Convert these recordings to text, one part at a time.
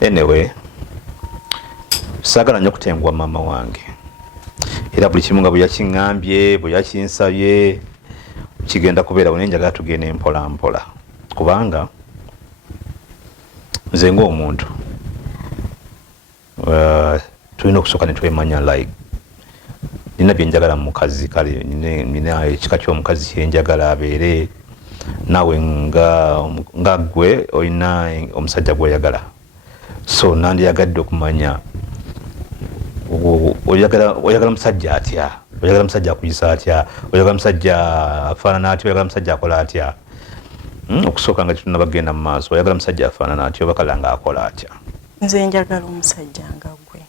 Anyway, sagala nnyo kutengwa mama wange. Era buli kimu nga bwe yakiŋŋambye, bwe yakinsabye kigenda kubeera bwe njagala tugende mpola mpola. Kubanga nze ng'omuntu tulina okusooka ne twemanya like nina bye njagala mu mukazi, kale nina ekika ky'omukazi kye njagala abeere naawe nga ggwe olina omusajja gw'oyagala. So nandiyagadde okumanya oyagala musajja atya, oyagala musajja akuyisa atya, oyagala musajja afaanana atya, oyagala musajja akola atya. Okusooka nga tetunnabagenda mu maaso, oyagala musajja afaanana atya oba kala ng'akola atya. Nze njagala omusajja nga ggwe.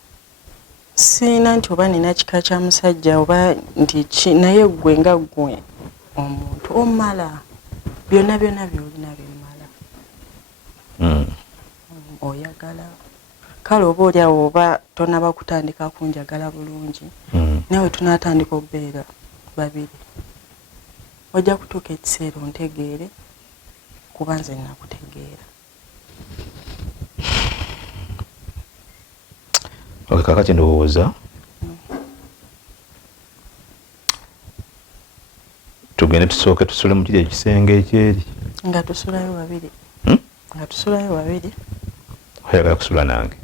Siina nti oba nina kika kya musajja oba nti ki, naye ggwe nga ggwe omuntu omala byonna byonna by'olina bimmala. Oyagala kale oba oli awo oba tonaba kutandika kunjagala bulungi nawe tunaatandika okubeera babiri ojja kutuuka ekiseera ontegeere kuba nze nakutegeera. Kakati ndowooza tugende tusooke tusule mu kiri ekisenge ekyeri nga tusulayo babiri. Nga tusulayo babiri. Oyagala kusula nange?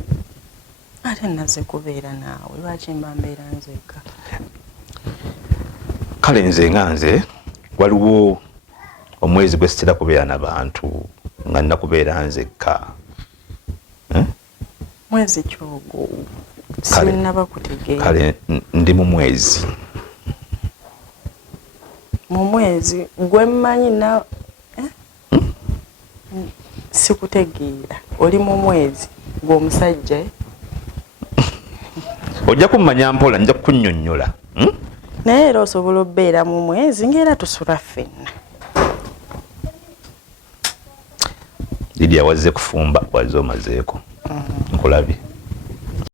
Ate naze kubeera naawe, lwaki mba mbeera nzekka? Kale nze nga nze waliwo omwezi gwe sitera kubeera n'abantu nga nina kubeera nzekka. Mwezi kyogo sinaba kutegeera. Kale ndi mu mwezi. Mu mwezi gwe mmanyi na sikutegeera. Oli mu mwezi gw'omusajja. Ojja kummanya mpola, nja kukunnyonnyola. Naye era osobola obbeera mu mwezi ng'era tusula ffenna. Lidia wazze kufumba wazze omazeeko. Nkulabye.